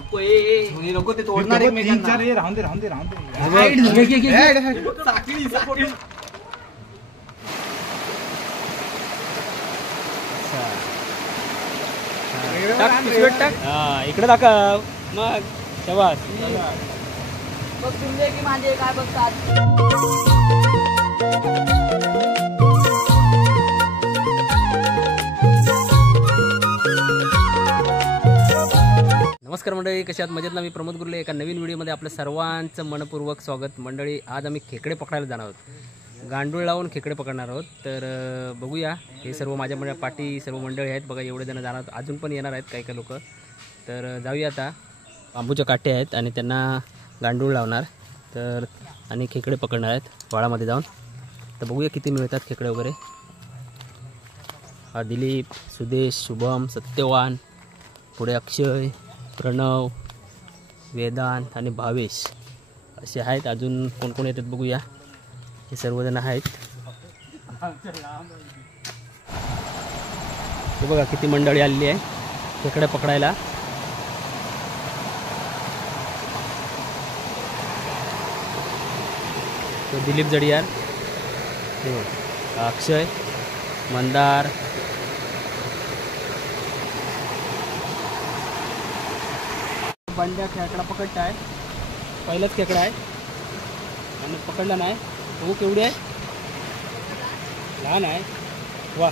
नको ते तोडणार एकमेकांना. राहून दे राहून दे राहून दे. साखळी साखळी. इकडे दाखव मग शबास. बघ तुमचे की माझे काय बघतात. नमस्कार मंडळी, कशात मजेत ना. मी प्रमोद गुर्ले एका नवीन व्हिडिओमध्ये आपलं सर्वांचं मनपूर्वक स्वागत. मंडळी आज आम्ही खेकडे पकडायला जाणार आहोत. गांडूळ लावून खेकडे पकडणार आहोत. तर बघूया, हे सर्व माझ्या पाठी सर्व मंडळी आहेत बघा. एवढे जण जाणार, अजून पण येणार आहेत काही काही लोक. तर जाऊया. आता बांबूच्या काटे आहेत आणि त्यांना गांडूळ लावणार तर आणि खेकडे पकडणार आहेत वाळामध्ये जाऊन. तर बघूया किती मिळतात खेकडे वगैरे. दिलीप, सुदेश, शुभम, सत्यवान, पुढे अक्षय, प्रणव, वेदांत आणि भावेश असे आहेत. अजून कोण कोण येतात बघूया. हे सर्वजण आहेत. हे बघा किती मंडळी आलेली आहे खेकडे पकडायला. तो दिलीप जडियार, अक्षय, मंदार, बंड्या खेकडा पकडताय. पहिलाच खेकडा आहे आणि पकडला नाही. हो केवढी आहे, लहान आहे. वा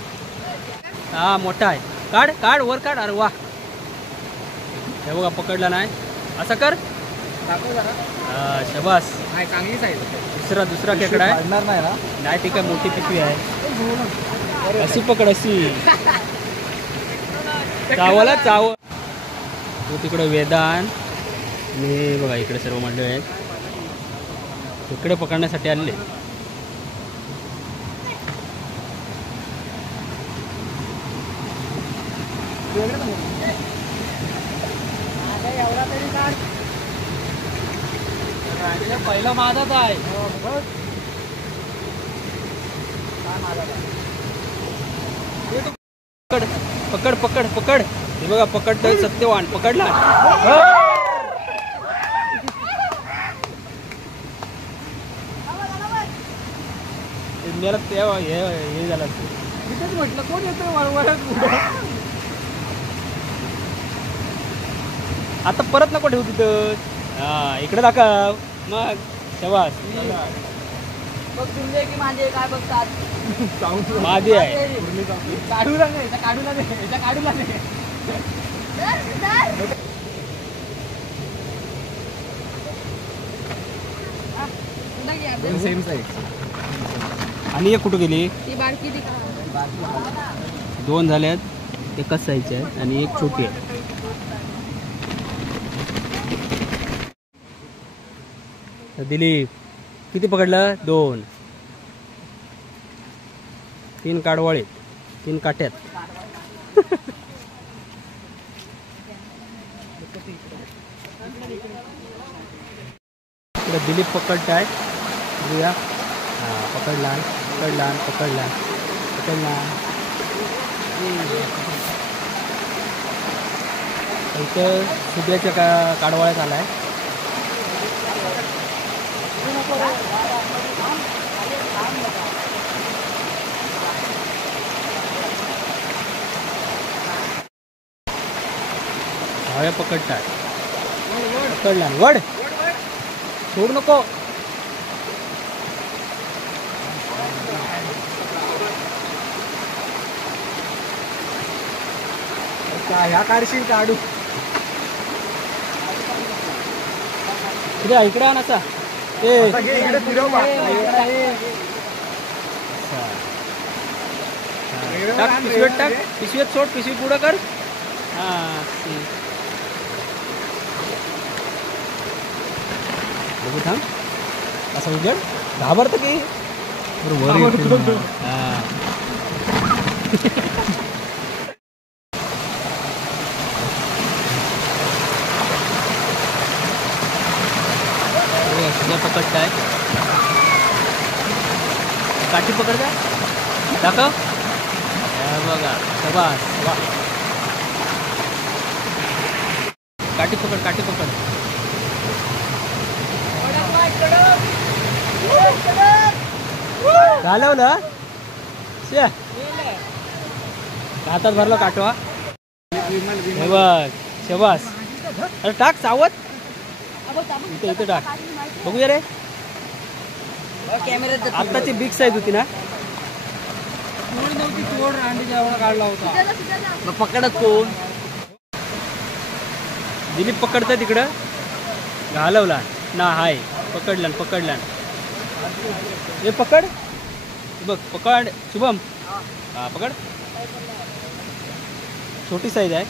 हा मोठा आहे. काढ काढ वर काढ. अरे वा, हे बघा पकडला नाही. असं कर, हा शबास. चांगलीच आहे. दुसरा खेकडा आहे. नाही ती काय मोठी पिशवी आहे. अशी पकड, अशी चावला चाव. तो तिकडे वेदांत आणि बघा इकडे सर्व मंडळी आहेत खेकडे पकडण्यासाठी आलेले. पहिला माझाच आहे. पकड पकड पकड पकड. हे बघा पकडतोय सत्यवान. पकडला. मला हे झालं तिथेच म्हटलं कोण येतोय वळवळत. आता परत नको ठेवू तिथं. हा इकडे दाखव मग शबास. बघ तुमचे की माझे काय बघतात. माझी आहे. काढूला नाही, काढूला नाही, काढूला नाही. Same size. आणि एक कुठं गेली. ती बारकी ती दोन झाल्यात. एकच साईजचे आहेत आणि एक छोटी आहे. दिलीप किती पकडलं. 2 3 काडवाळे 3 काट्यात. इकडे दिलीप पकडताय. बघूया. हां पकडला पकडला पकडला पकडला. इथं सुब्याच्या काडवाळ्यात आलाय. भाव्या पकडतात. पकडला. वड सोड नको. ह्या काढशील काढू. इकडे आण असा. टाक पिशवीत टाक. पिशवीत सोड. पिशवी पुढं कर. हां बघू थांब. असं उजड घाबरतं की पकडताय. काठी पकडता. दाखव. बघा शबास. वा काठी पकड काठी पकड. घालवलं शे हातात भरलं काटवा. हे बघ शबास. अरे टाक सावत इथे इथे टाक बघूया रे. कॅमेऱ्यात आत्ताची बिग साईज होती ना. काढला होता. मग पकडत कोण? दिलीप पकडतं तिकडं. घालवला ना. हाय पकडला पकडला. हे पकड बघ पकड शुभम. हा पकड. छोटी साईज आहे.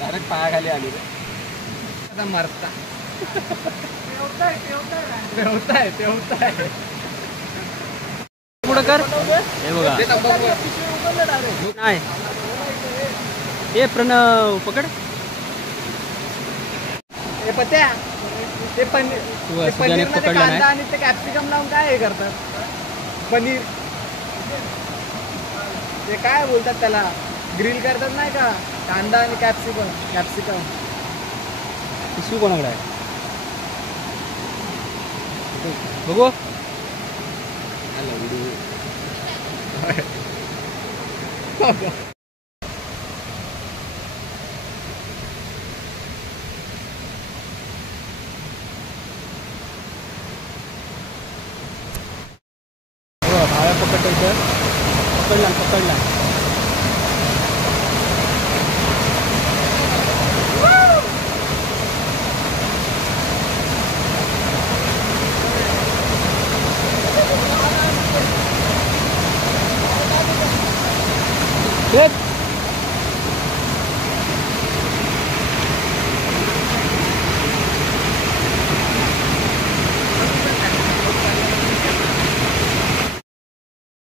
डायरेक्ट पायाखाली आली रे. आता मरता. ठेवताय. पुढं कर. हे बघा नाही. हे प्रणव पकड. हे पत्या ते पनीर सुजाने पनीर मध्ये पकडलं नाही. कांदा आणि ते कॅप्सिकम लावून काय हे करतात. पनीर ते काय बोलतात त्याला ग्रिल करतात नाही का. कांदा आणि कॅप्सिकम. पिशवी कोणाकडे आहे बघू. भाव्या पकडलं पकडला.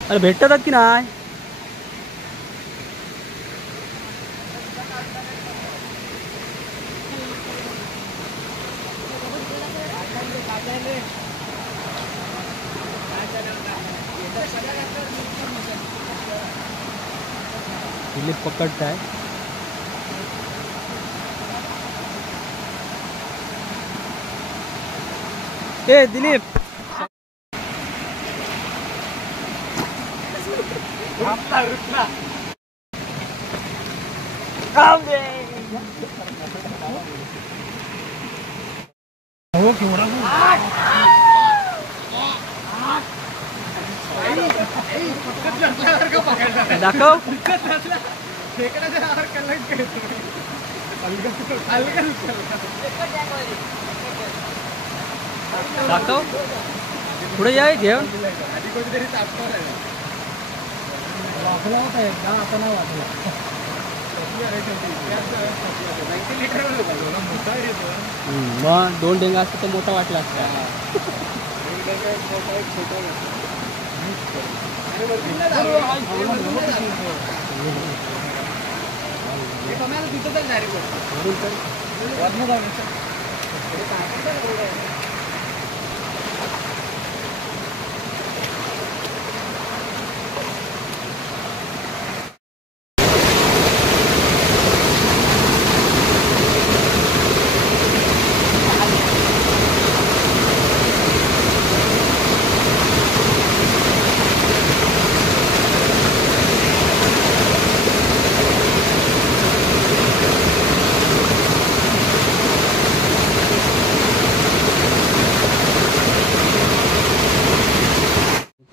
अरे भेटतात की नाही. दिलीप पकडताय. ए दिलीप दाखव. दाखव पुढे जाय घेऊन. वाचला होता एकदा आता नाही वाचला. मग 2 डेंगा असतं तर मोठा वाटला असता.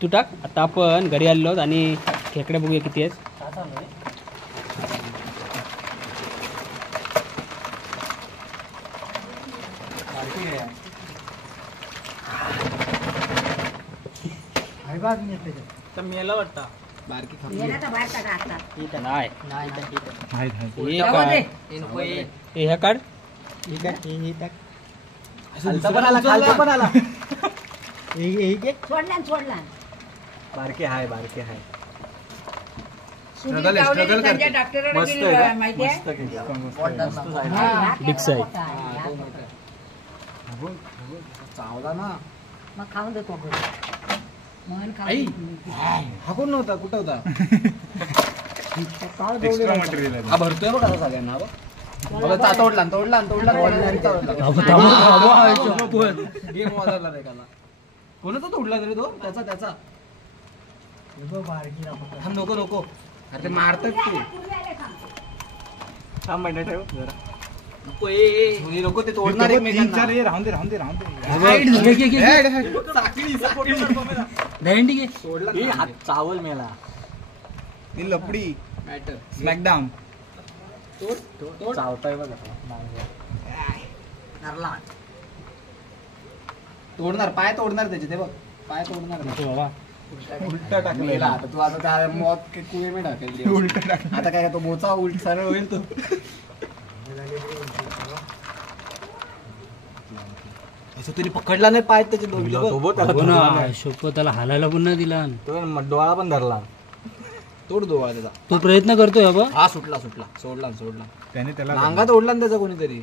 तू टाक. आता आपण घरी आलेलो आहोत आणि खेकडे बघूया किती आहेत. तर मेला वाटतं. नाही हे जाऊ काय हे काढ. सोडला बारके हाय बिग साईज. चावला ना. मग खाऊन देतो हाकून नव्हता कुठं होता. एक्स्ट्रा मटेरियल आहे. हा भरतोय बघ आता सगळ्यांना बघ तोडला गेम वाजवला रे त्याला कोणाचा तोडला रे तो त्याचा थांब नको अरे ते मारतात ते थांब महिना ठेव जरा. नको ते तोडणार एकमेकांना. राहून दे ही हात चावल मेला ही लपडी स्मॅकडाऊन. चावताय बघ तोडणार पाय तोडणार त्याचे ते बघ पाय तोडणार उलटा टाकलेला. आता तू आता काय मौत के कुएं में टाकेल उलटा टाक. आता काय तो बोचा उलट सरळ होईल तो असं तरी पकडला नाही पाय त्याचे दोघे शोप त्याला हालायला पण नाही दिला. डोळा पण धरला तोड डोळा त्याचा तो प्रयत्न करतोय बाबा. हा सुटला सोडला त्याने त्याला नांगा तोडला ना त्याचा कोणीतरी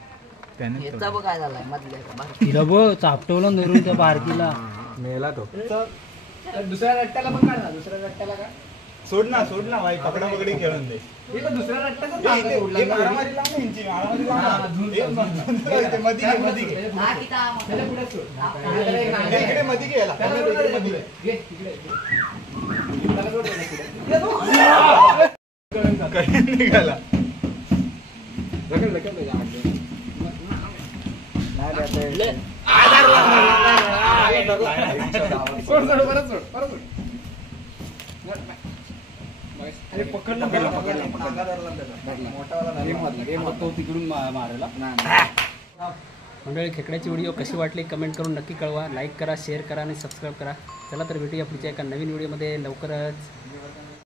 त्याने काय झालाय मधल्या तिला बघ चापटवला धरून त्या बारकीला. मेला तो दुसऱ्या रट्ट्याला पण काढ ना दुसऱ्या रट्ट्याला का सोड ना भाई पकडा पकडी खेळून दे. दुसऱ्या रट्ट्याचा मध्ये घे. इकडे मध्ये घे याला. कडे निघाला. मंडळी खेकड्याची व्हिडिओ कशी वाटली कमेंट करून नक्की कळवा. लाईक करा, शेअर करा आणि सबस्क्राईब करा. चला तर भेटूया पुढच्या एका नवीन व्हिडिओमध्ये लवकरच.